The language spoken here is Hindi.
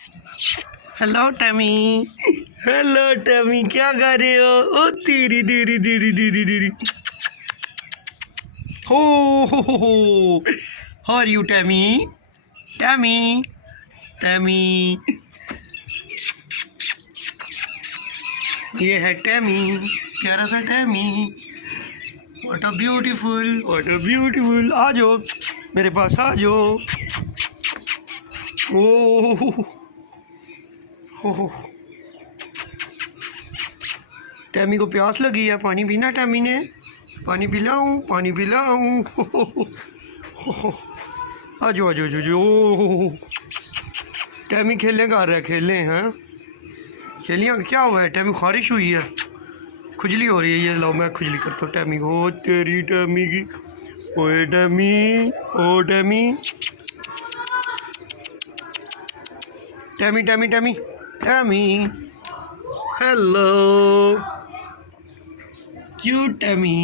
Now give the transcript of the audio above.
Hello tummy. हेलो टमी, क्या कर रहे हो? ओ तेरी देरी देरी देरी देरी। हो how are you Tammy? Tammy Tammy, ये है टमी, प्यारा सा Tammy. What a beautiful, what a beautiful. आ जाओ मेरे पास, आ जाओ। ओ हो, टैमी को प्यास लगी है, पानी पीना टैमी ने? पानी पिलाऊं, पानी पिलाऊं। आ जाओ आ जाओ जो जो। टैमी खेलें कर रहा है, खेलें हैं खेलियाँ। क्या हुआ है टैमी? खारिश हुई है, खुजली हो रही है। ये लो मैं खुजली करता हूँ टैमी को। ओ तेरी टैमी की, ओए टैमी, ओ Tammy, Tammy Tammy Tammy Tammy. Hello cute Tammy.